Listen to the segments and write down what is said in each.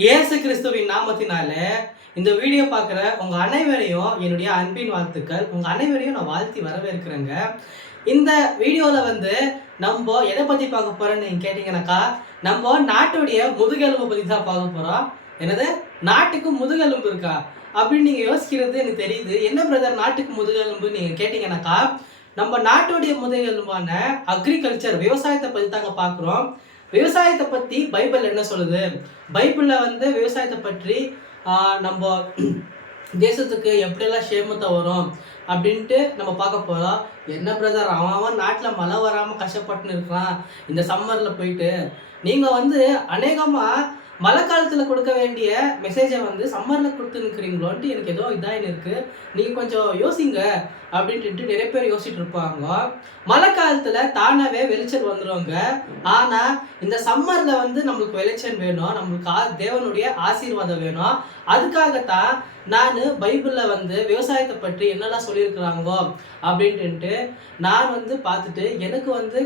இயேசு கிறிஸ்துவின் நாமத்தினால இந்த வீடியோ பார்க்குற உங்கள் அனைவரையும் என்னுடைய அன்பின் வாழ்த்துக்கள். உங்கள் அனைவரையும் நான் வாழ்த்தி வரவேற்கிறேங்க. இந்த வீடியோவில் வந்து நம்ம எதை பற்றி பார்க்க போகிறோன்னு நீங்கள் கேட்டிங்கனாக்கா நம்ம நாட்டுடைய முதுகெலும்பு பற்றி தான் பார்க்க போகிறோம் என்னது? நாட்டுக்கு முதுகெலும்பு இருக்கா? அப்படின்னு நீங்கள் யோசிக்கிறது எனக்கு தெரியுது. என்ன பிரதர் நாட்டுக்கு முதுகெலும்பு நீங்கள் கேட்டிங்கனாக்கா நம்ம நாட்டுடைய முதுகெலும்பான அக்ரிகல்ச்சர் விவசாயத்தை பற்றி தாங்க பார்க்குறோம். விவசாயத்தை பற்றி பைபிள் என்ன சொல்லுது? பைபிளில் வந்து விவசாயத்தை பற்றி நம்ம தேசத்துக்கு எப்படியெல்லாம் சேமத்தை வரும் அப்படின்ட்டு நம்ம பார்க்க போகிறோம் என்ன பிரதர் அவன் அவன் நாட்டில் மழை வராமல் கஷ்டப்பட்டுன்னு இருக்கிறான். இந்த சம்மரில் போயிட்டு நீங்கள் வந்து அநேகமாக மழை காலத்தில் கொடுக்க வேண்டிய மெசேஜை வந்து சம்மரில் கொடுத்துருக்குறீங்களோன்ட்டு எனக்கு ஏதோ இதாகின்னு இருக்குது நீங்கள் கொஞ்சம் யோசிங்க அப்படின்ட்டு நிறைய பேர் யோசிச்சுட்டு இருப்பாங்க. மழை காலத்தில் தானாகவே வெளிச்சல் வந்துடுவாங்க ஆனால் இந்த சம்மரில் வந்து நம்மளுக்கு வெளிச்சல் வேணும். நம்மளுக்கு ஆ தேவனுடைய ஆசீர்வாதம் வேணும். அதுக்காகத்தான் நான் பைபிளில் வந்து விவசாயத்தை பற்றி என்னெல்லாம் சொல்லியிருக்கிறாங்கோ அப்படின்ட்டு நான் வந்து பார்த்துட்டு எனக்கு வந்து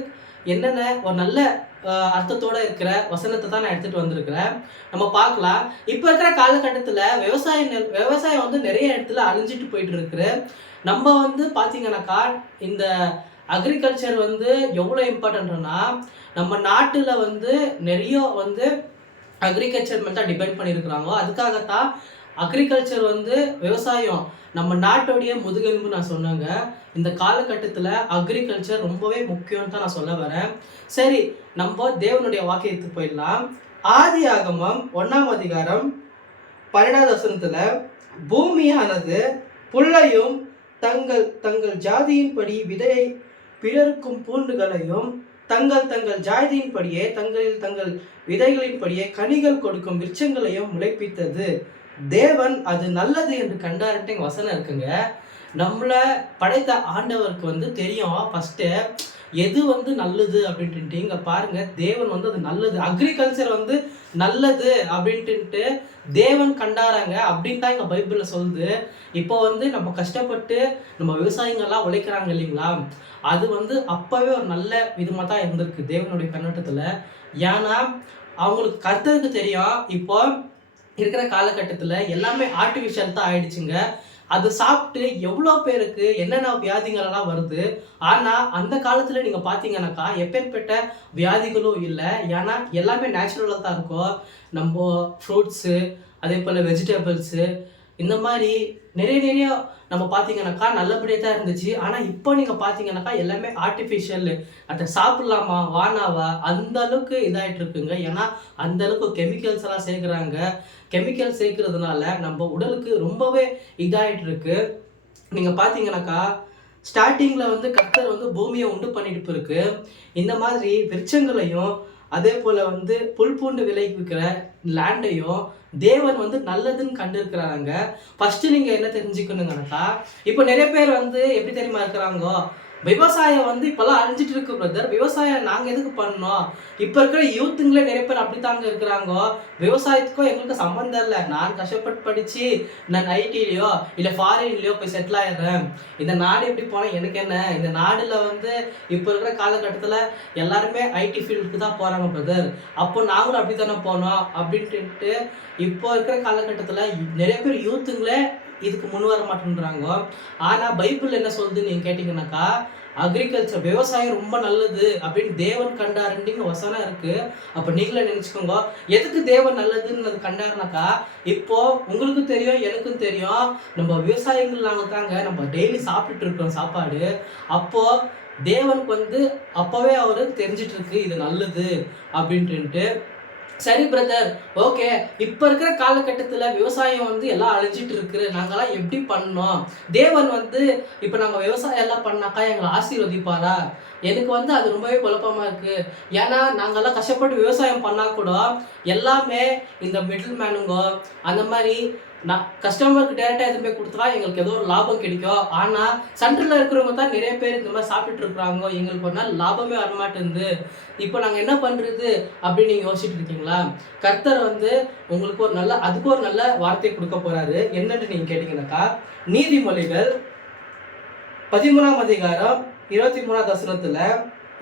என்னென்ன ஒரு நல்ல அர்த்தத்தோடு இருக்கிற வசனத்தை தான் நான் எடுத்துகிட்டு வந்திருக்கிறேன். நம்ம பார்க்கலாம். இப்போ இருக்கிற காலகட்டத்தில் விவசாய நெல்- விவசாயம் வந்து நிறைய இடத்துல அழிஞ்சிட்டு போயிட்டு இருக்கு நம்ம வந்து பார்த்தீங்கன்னாக்கா இந்த அக்ரிகல்ச்சர் வந்து எவ்வளோ இம்பார்ட்டன்ட்னா நம்ம நாட்டில் வந்து நிறைய வந்து அக்ரிகல்ச்சர் மட்டும் தான் டிபெண்ட் பண்ணியிருக்கிறாங்க. அதுக்காகத்தான் அக்ரிகல்ச்சர் வந்து விவசாயம். நம்ம நாட்டோடைய முதுகெலும்பு நான் சொன்னேங்க. இந்த காலகட்டத்தில் அக்ரிகல்ச்சர் ரொம்பவே முக்கியம்னு தான் நான் சொல்ல வரேன். சரி நம்ம தேவனுடைய வாக்கியத்துக்கு போயிடலாம். ஆதி ஆகமம் ஒன்றாம் அதிகாரம் பன்னெண்டாவது வசனத்தில் பூமியானது புல்லையும் தங்கள் தங்கள் ஜாதியின்படி விதையை பிறருக்கும் பூண்டுகளையும் தங்கள் தங்கள் ஜாதியின்படியே தங்களில் தங்கள் விதைகளின்படியே கனிகள் கொடுக்கும் விருட்சங்களையும் முளைப்பித்தது. தேவன் அது நல்லது என்று கண்டார்ட்டு எங்கள் வசனம் இருக்குங்க. நம்மளை படைத்த ஆண்டவருக்கு வந்து தெரியும் ஃபஸ்ட்டு எது வந்து நல்லது அப்படின்ட்டு இங்கே பாருங்க. தேவன் வந்து அது நல்லது. அக்ரிகல்ச்சர் வந்து நல்லது அப்படின்ட்டு தேவன் கண்டாராங்க அப்படின்னு தான் எங்கள் பைபிளில் சொல்லுது. இப்போ வந்து நம்ம கஷ்டப்பட்டு நம்ம விவசாயிங்கள்லாம் உழைக்கிறாங்க இல்லைங்களா? அது வந்து அப்போவே ஒரு நல்ல விதமாக தான் இருந்திருக்கு தேவனுடைய கண்ணோட்டத்தில். ஏன்னா அவங்களுக்கு கருத்தருக்கு தெரியும். இப்போ இருக்கிற காலகட்டத்தில் எல்லாமே ஆர்டிஃபிஷியல் தான் ஆயிடுச்சுங்க. அது சாப்பிட்டு எவ்வளோ பேருக்கு என்னென்ன வியாதிகளெல்லாம் வருது? ஆனால் அந்த காலத்தில் நீங்கள் பார்த்தீங்கன்னாக்கா எப்பேற்பட்ட வியாதிகளும் இல்லை. ஏன்னா எல்லாமே நேச்சுரலாக தான் இருக்கும். நம்ம ஃப்ரூட்ஸு அதே போல் வெஜிடபிள்ஸு இந்த மாதிரி நிறைய நிறைய நம்ம பார்த்தீங்கன்னாக்கா நல்லபடியாக தான் இருந்துச்சு. ஆனால் இப்போ நீங்கள் பார்த்தீங்கன்னாக்கா எல்லாமே ஆர்டிஃபிஷியல் அதை சாப்பிட்லாமா? வானாவா? அந்த அளவுக்கு இதாகிட்டு இருக்குங்க. ஏன்னா அந்த அளவுக்கு கெமிக்கல்ஸ் எல்லாம் சேர்க்குறாங்க. கெமிக்கல் சேர்க்கறதுனால நம்ம உடலுக்கு ரொம்பவே இதாகிட்டு இருக்கு. நீங்கள் பார்த்தீங்கன்னாக்கா ஸ்டார்டிங்கில் வந்து கத்தர் வந்து பூமியை உண்டு பண்ணிட்டு இருக்கு இந்த மாதிரி விருட்சங்களையும் அதே போல் வந்து புல் பூண்டு விளைவிக்கிற லேண்டையும் தேவன் வந்து நல்லதுன்னு கண்டிருக்கிறாங்க. ஃபஸ்ட்டு நீங்கள் என்ன தெரிஞ்சுக்கணுங்கனாக்கா இப்போ நிறைய பேர் வந்து எப்படி தெரியுமா இருக்கிறாங்கோ? விவசாயம் வந்து இப்போல்லாம் அழிஞ்சிட்டு இருக்கு பிரதர் விவசாயம் நாங்கள் எதுக்கு பண்ணோம்? இப்போ இருக்கிற யூத்துங்களே நிறைய பேர் அப்படித்தாங்க இருக்கிறாங்க. விவசாயத்துக்கும் எங்களுக்கு சம்மந்தம் இல்லை. நான் கஷ்டப்பட்டு படித்து நான் ஐடிலையோ இல்லை ஃபாரின்லையோ போய் செட்டில் ஆயிடுறேன். இந்த நாடு எப்படி போனால் எனக்கு என்ன? இந்த நாடில் வந்து இப்போ இருக்கிற காலகட்டத்தில் எல்லாருமே ஐடி ஃபீல்டுக்கு தான் போகிறாங்க பிரதர் அப்போ நாங்களும் அப்படி தானே போனோம்? அப்படின்ட்டு இப்போ இருக்கிற காலகட்டத்தில் நிறைய பேர் யூத்துங்களே இதுக்கு முன் வர மாட்டேன்றாங்க? ஆனால் பைபிள் என்ன சொல்லுது நீங்கள் கேட்டிங்கனாக்கா அக்ரிகல்ச்சர் விவசாயம் ரொம்ப நல்லது அப்படின்னு தேவன் கண்டாருன்னு வசனம் இருக்கு. அப்போ நீங்களே நினச்சிக்கோங்க. எதுக்கு தேவன் நல்லதுன்னு கண்டாருனாக்கா இப்போ உங்களுக்கும் தெரியும் எனக்கும் தெரியும். நம்ம விவசாயிகள் நாங்கள் தாங்க நம்ம டெய்லி சாப்பிட்டுட்டு இருக்கோம் சாப்பாடு. அப்போ தேவனுக்கு வந்து அப்போவே அவர் தெரிஞ்சிட்டு இருக்கு இது நல்லது அப்படின்ட்டு சரி பிரதர் ஓகே இப்போ இருக்கிற காலகட்டத்தில் விவசாயம் வந்து எல்லாம் அழிஞ்சிட்டு இருக்குது நாங்கெல்லாம் எப்படி பண்ணோம் தேவன் வந்து இப்போ நாங்கள் விவசாயம் எல்லாம் பண்ணாக்கா எங்களை ஆசீர்வதிப்பாரா? எனக்கு வந்து அது ரொம்பவே குழப்பமா இருக்குது ஏன்னா நாங்கள்லாம் கஷ்டப்பட்டு விவசாயம் பண்ணால் கூட எல்லாமே இந்த மிடில் மேனுங்க அந்த மாதிரி நான் கஸ்டமருக்கு டேரெக்டாக எதுவும் போய் கொடுத்தா எங்களுக்கு ஏதோ ஒரு லாபம் கிடைக்கும். ஆனால் சென்டரில் இருக்கிறவங்க தான் நிறைய பேர் இந்த மாதிரி சாப்பிட்டுட்டு இருக்கிறாங்க. எங்களுக்கு ஒரு நாள் லாபமே வரமாட்டேங்குது. இப்போ நாங்கள் என்ன பண்ணுறது அப்படின்னு நீங்கள் யோசிச்சுட்டு இருக்கீங்களா? கர்த்தர் வந்து உங்களுக்கு ஒரு நல்ல அதுக்கு ஒரு நல்ல வார்த்தையை கொடுக்க போகிறாரு என்னன்னு நீங்கள் கேட்டிங்கனாக்கா நீதிமொழிகள் பதிமூணாம் அதிகாரம் இருபத்தி மூணாம் தசனத்தில்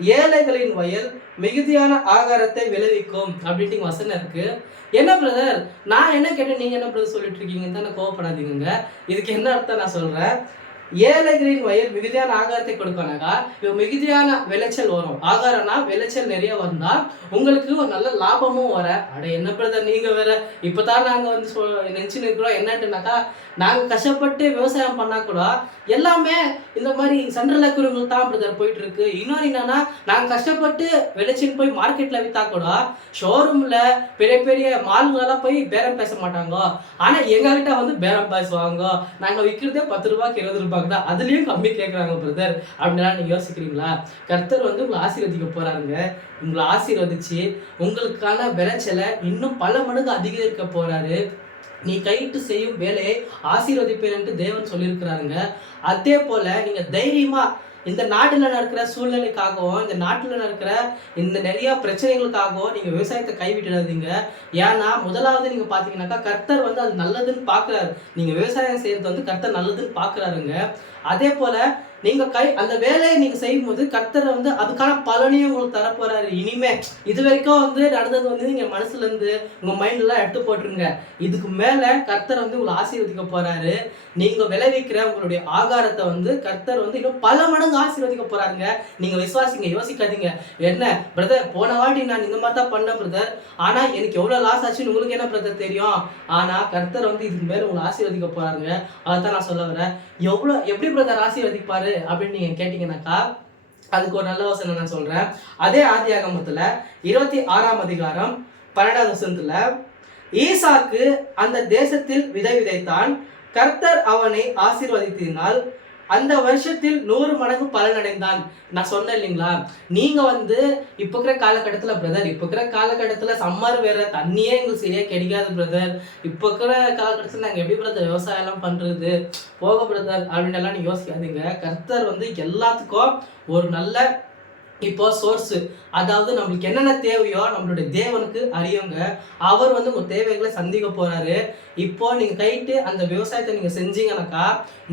ஏழைகளின் வயல் மிகுதியான ஆகாரத்தை விளைவிக்கும் அப்படின்ட்டு வசனம் இருக்கு. என்ன பிரதர் நான் என்ன கேட்டேன்? நீங்க என்ன பிரதர் சொல்லிட்டு இருக்கீங்கன்னு தானே கோவப்படாதீங்க இதுக்கு என்ன அர்த்தம் நான் சொல்றேன்? ஏலகிரியின் வயல் மிகுதியான ஆகாரத்தை கொடுப்பானாக்கா இப்போ மிகுதியான விளைச்சல் வரும். ஆகாரம்னா விளைச்சல் நிறைய வந்தா உங்களுக்கு ஒரு நல்ல லாபமும் வர. அட என்ன பிரதர் நீங்க வேற இப்பதான் நாங்க வந்து சொ நினைச்சு நிற்கிறோம் என்னன்ட்டுனாக்கா நாங்க கஷ்டப்பட்டு விவசாயம் பண்ணா கூட எல்லாமே இந்த மாதிரி சென்ட்ரல் அக்குறவங்களுக்கு தான் பிரதர் போயிட்டு இருக்கு இன்னொரு என்னன்னா நாங்க கஷ்டப்பட்டு விளைச்சல் போய் மார்க்கெட்ல வித்தா கூட ஷோரூம்ல பெரிய பெரிய மால்களெல்லாம் போய் பேரம் பேச மாட்டாங்க. ஆனா எங்ககிட்ட வந்து பேரம் பேசுவாங்க. நாங்க விற்கிறதே பத்து ரூபாய்க்கு இருபது ரூபாய் தான் அதுலேயும் கம்மி கேட்குறாங்க பிரதர் அப்படின்னா நீங்கள் யோசிக்கிறீங்களா? கர்த்தர் வந்து உங்களை ஆசீர்வதிக்க போகிறாங்க உங்களை ஆசீர்வதிச்சு உங்களுக்கான விளைச்சலை இன்னும் பல மடங்கு அதிகரிக்க போகிறாரு நீ கையிட்டு செய்யும் வேலையை ஆசீர்வதிப்பேன் என்று தேவன் சொல்லியிருக்கிறாருங்க. அதே போல் நீங்கள் தைரியமாக இந்த நாட்டில் நடக்கிற சூழ்நிலைக்காகவும் இந்த நாட்டில் நடக்கிற இந்த நிறைய பிரச்சனைகளுக்காகவும் நீங்கள் விவசாயத்தை கைவிட்டுடாதீங்க. ஏன்னா முதலாவது நீங்கள் பார்த்தீங்கன்னாக்கா கர்த்தர் வந்து அது நல்லதுன்னு பார்க்குறாரு நீங்கள் விவசாயம் செய்கிறது வந்து கர்த்தர் நல்லதுன்னு பார்க்குறாருங்க அதே போல் நீங்கள் கை அந்த வேலையை நீங்கள் செய்யும்போது கர்த்தர் வந்து அதுக்கான பலனையும் உங்களுக்கு தரப்போறாரு. இனிமே இது வரைக்கும் வந்து நடந்தது வந்து நீங்கள் மனசுலேருந்து உங்கள் மைண்ட்லாம் எடுத்து போட்டுருங்க. இதுக்கு மேலே கர்த்தர் வந்து உங்களை ஆசீர்வதிக்க போறாரு. நீங்கள் விளைவிக்கிற உங்களுடைய ஆகாரத்தை வந்து கர்த்தர் வந்து இன்னும் பல மடங்கு ஆசீர்வதிக்க போறாருங்க. நீங்கள் விசுவாசிங்க யோசிக்காதீங்க. என்ன பிரதர் போன வாட்டி நான் இந்த மாதிரி தான் பண்ணேன் பிரதர் ஆனால் எனக்கு எவ்வளோ லாஸ் ஆச்சுன்னு உங்களுக்கு என்ன பிரதர் தெரியும்? ஆனால் கர்த்தர் வந்து இதுக்கு மேலே உங்களை ஆசீர்வதிக்க போறாருங்க. அதை தான் நான் சொல்ல வரேன். எவ்வளோ எப்படி பிரதர் ஆசீர்வதிப்பாரு? அப்படின்னு நீங்கள் கேட்டிங்கனாக்கா அதுக்கு ஒரு நல்ல வசனம் நான் சொல்கிறேன் அதே ஆதி ஆகமத்தில் இருபத்தி ஆறாம் அதிகாரம் பன்னெண்டாவது வசனத்தில் ஈசாக்கு அந்த தேசத்தில் விதை விதைத்தான் கர்த்தர் அவனை ஆசீர்வதித்தினால் அந்த வருஷத்தில் நூறு மடங்கு பலனடைந்தான். நான் சொன்னேன் இல்லைங்களா? நீங்க வந்து இப்போ இருக்கிற காலகட்டத்தில் பிரதர் இப்போ இருக்கிற காலகட்டத்தில் சம்மர் வேற தண்ணியே எங்களுக்கு சரியா கிடைக்காது பிரதர் இப்போ இருக்கிற காலகட்டத்தில் நாங்கள் எப்படி பிரதர் விவசாயம் எல்லாம் பண்றது? போக பிரதர் அப்படின்னு எல்லாம் யோசிக்காதீங்க. கர்த்தர் வந்து எல்லாத்துக்கும் ஒரு நல்ல இப்போ சோர்ஸ் அதாவது நம்மளுக்கு என்னென்ன தேவையோ நம்மளுடைய தேவனுக்கு அறியுங்க. அவர் வந்து உங்கள் தேவைகளை சந்திக்க போகிறாரு இப்போ நீங்கள் கைட்டு அந்த விவசாயத்தை நீங்கள் செஞ்சீங்கன்னாக்கா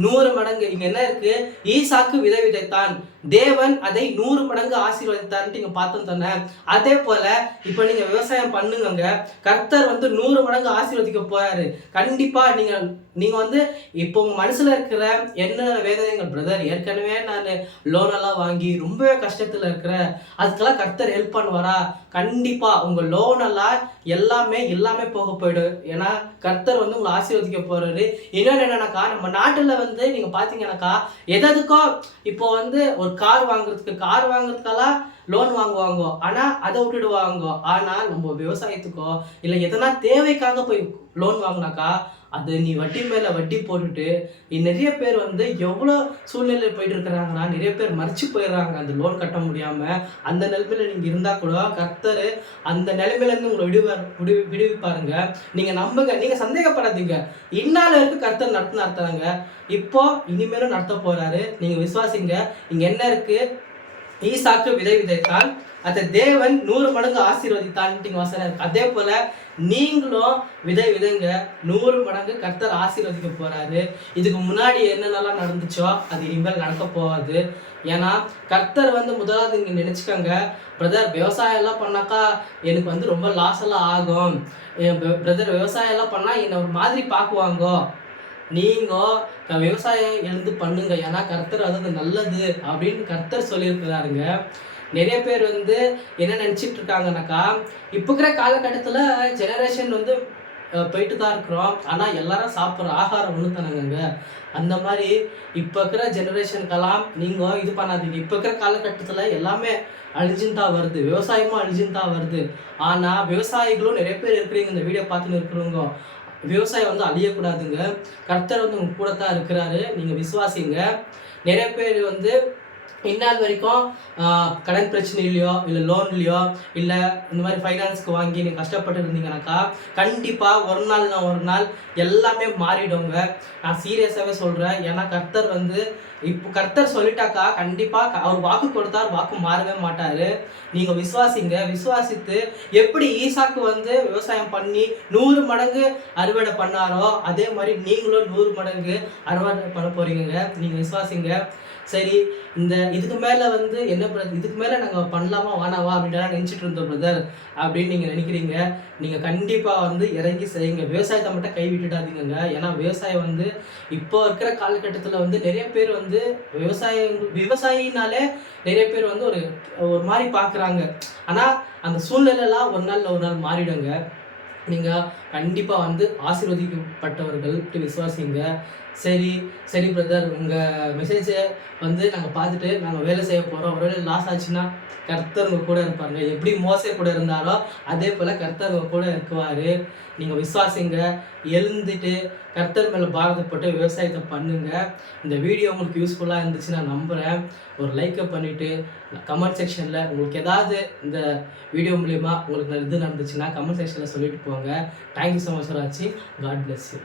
நூறு மடங்கு இங்கே என்ன இருக்குது ஈசாக்கு விதை விதைத்தான். தேவன் அதை நூறு மடங்கு ஆசீர்வதித்தான்ட்டு நீங்கள் பார்த்தோம் தானே. அதே போல் இப்போ நீங்கள் விவசாயம் பண்ணுங்க கர்த்தர் வந்து நூறு மடங்கு ஆசீர்வதிக்க போகிறாரு கண்டிப்பாக நீங்கள் நீங்கள் வந்து இப்போ உங்கள் மனசில் இருக்கிற என்ன வேதனைகள் பிரதர் ஏற்கனவே நான் லோனெல்லாம் வாங்கி ரொம்பவே கஷ்டத்தில் இருக்கிறேன் அதுக்கெல்லாம் கர்த்தர் ஹெல்ப் பண்ணுவாரா? கண்டிப்பாக உங்கள் லோனெல்லாம் எல்லாமே எல்லாமே போக போயிடும் ஏன்னா கர்த்தர் வந்து உங்களை ஆசீர்வதிக்க போகிறாரு இன்னொன்று என்னன்னாக்கா நம்ம நாட்டில் வந்து நீங்கள் பார்த்தீங்கன்னாக்கா எதுக்கோ இப்போ வந்து ஒரு கார் வாங்குறதுக்கு கார் வாங்குறதுக்கெல்லாம் லோன் வாங்குவாங்க. ஆனால் அதை விட்டுடுவாங்க. ஆனால் நம்ம விவசாயத்துக்கோ இல்லை எதனா தேவைக்காக போய் லோன் வாங்கினாக்கா அது நீ வட்டி மேல வட்டி போட்டுட்டு நிறைய பேர் வந்து எவ்வளோ சூழ்நிலையில் போயிட்டு இருக்கிறாங்கன்னா நிறைய பேர் மறைச்சு போயிடுறாங்க. அந்த லோன் கட்ட முடியாம அந்த நிலைமையில நீங்க இருந்தா கூட கர்த்தர் அந்த நிலைமையிலேருந்து உங்களை விடுவார் விடு விடுவிப்பாருங்க. நீங்க நம்புங்க நீங்க சந்தேகப்படாதீங்க. இந்நாள் வரைக்கும் கர்த்தர் நடத்து நடத்துறாங்க. இப்போ இனிமேலும் நடத்த போறாரு. நீங்க விசுவாசிங்க. இங்க என்ன இருக்கு? ஈசாக்கு விதை விதைத்தான் அந்த தேவன் நூறு மடங்கு ஆசீர்வதித்தான்ட்டு வசனம் இருக்கு அதே போல நீங்களும் விதை விதைங்க நூறு மடங்கு கர்த்தர் ஆசீர்வதிக்க போறாரு. இதுக்கு முன்னாடி என்னென்னலாம் நடந்துச்சோ அது இனிமேல் நடக்க போகாது. ஏன்னா கர்த்தர் வந்து முதலாவது இங்கே நினச்சிக்கோங்க பிரதர் விவசாயம் எல்லாம் பண்ணாக்கா எனக்கு வந்து ரொம்ப லாஸ் எல்லாம் ஆகும். பிரதர் விவசாயம் எல்லாம் பண்ணால் என்னை ஒரு மாதிரி பார்க்குவாங்கோ? நீங்க விவசாயம் எழுந்து பண்ணுங்க. ஏன்னா கர்த்தர் அது நல்லது அப்படின்னு கர்த்தர் சொல்லியிருக்கிறாருங்க. நிறைய பேர் வந்து என்ன நினச்சிட்டு இருக்காங்கனாக்கா இப்போ இருக்கிற காலகட்டத்தில் ஜெனரேஷன் வந்து போயிட்டு தான் இருக்கிறோம். ஆனால் எல்லாரும் சாப்பிட்ற ஆகாரம் ஒன்று தானங்க அந்த மாதிரி இப்போ இருக்கிற ஜெனரேஷனுக்கெல்லாம் நீங்கள் இது பண்ணாதீங்க. இப்போ இருக்கிற காலகட்டத்தில் எல்லாமே அழிஞ்சுன்னு தான் வருது. விவசாயமும் அழிஞ்சுன்னு தான் வருது. ஆனால் விவசாயிகளும் நிறைய பேர் இருக்கிறீங்க. இந்த வீடியோ பார்த்துன்னு இருக்கிறவங்க விவசாயம் வந்து அழியக்கூடாதுங்க. கர்த்தர் வந்து உங்க கூட தான் இருக்கிறாரு. நீங்கள் விசுவாசிங்க. நிறைய பேர் வந்து இந்நாள் வரைக்கும் கடன் பிரச்சனையிலையோ இல்லை லோன்லையோ இல்லை இந்த மாதிரி ஃபைனான்ஸ்க்கு வாங்கி நீங்கள் கஷ்டப்பட்டு இருந்தீங்கனாக்கா கண்டிப்பாக ஒரு நாள் நான் ஒரு நாள் எல்லாமே மாறிடுங்க. நான் சீரியஸாகவே சொல்கிறேன் ஏன்னா கர்த்தர் வந்து இப்போ கர்த்தர் சொல்லிட்டாக்கா கண்டிப்பாக அவர் வாக்கு கொடுத்தார் வாக்கு மாறவே மாட்டார். நீங்கள் விசுவாசிங்க. விசுவாசித்து எப்படி ஈசாக்கு வந்து விவசாயம் பண்ணி நூறு மடங்கு அறுவடை பண்ணாரோ அதே மாதிரி நீங்களும் நூறு மடங்கு அறுவடை பண்ண போறீங்க நீங்கள் விசுவாசிங்க. சரி இந்த இதுக்கு மேலே வந்து என்ன இதுக்கு மேலே நாங்கள் பண்ணலாமா வேணாவா அப்படின்லாம் நினச்சிட்டு இருந்தோம் பிரதர் அப்படின்னு நீங்கள் நினைக்கிறீங்க. நீங்கள் கண்டிப்பாக வந்து இறங்கி செய்யுங்க. விவசாயத்தை மட்டும் கை விட்டுடாதீங்க ஏன்னா விவசாயம் வந்து இப்போ இருக்கிற காலகட்டத்தில் வந்து நிறைய பேர் வந்து வந்து விவசாயம் விவசாயினாலே நிறைய பேர் வந்து ஒரு ஒரு மாதிரி பார்க்குறாங்க. ஆனால் அந்த சூழ்நிலைலாம் ஒரு நாள் ஒரு நாள் மாறிடுங்க. நீங்கள் கண்டிப்பாக வந்து ஆசீர்வதிக்கப்பட்டவர்கள் விசுவாசிங்க. சரி சரி பிரதர் உங்கள் மெசேஜை வந்து நாங்கள் பார்த்துட்டு நாங்கள் வேலை செய்ய போகிறோம் ஒருவேளை லாஸ் ஆச்சுன்னா கர்த்தர் உங்கள் கூட இருப்பாங்க எப்படி மோசே கூட இருந்தாரோ அதே போல் கர்த்தர் உங்கள் கூட இருக்குவார். நீங்கள் விசுவாசிங்க எழுந்துட்டு கர்த்தர் மேலே பாரதப்பட்டு விவசாயத்தை பண்ணுங்க. இந்த வீடியோ உங்களுக்கு யூஸ்ஃபுல்லாக இருந்துச்சு நான் நம்புகிறேன் ஒரு லைக்கை பண்ணிவிட்டு கமெண்ட் செக்ஷனில் உங்களுக்கு ஏதாவது இந்த வீடியோ மூலிமா உங்களுக்கு இது நடந்துச்சுன்னா கமெண்ட் செக்ஷனில் சொல்லிட்டு போங்க. தேங்க்யூ ஸோ மச் ராச்சி காட் பிளஸ் யூ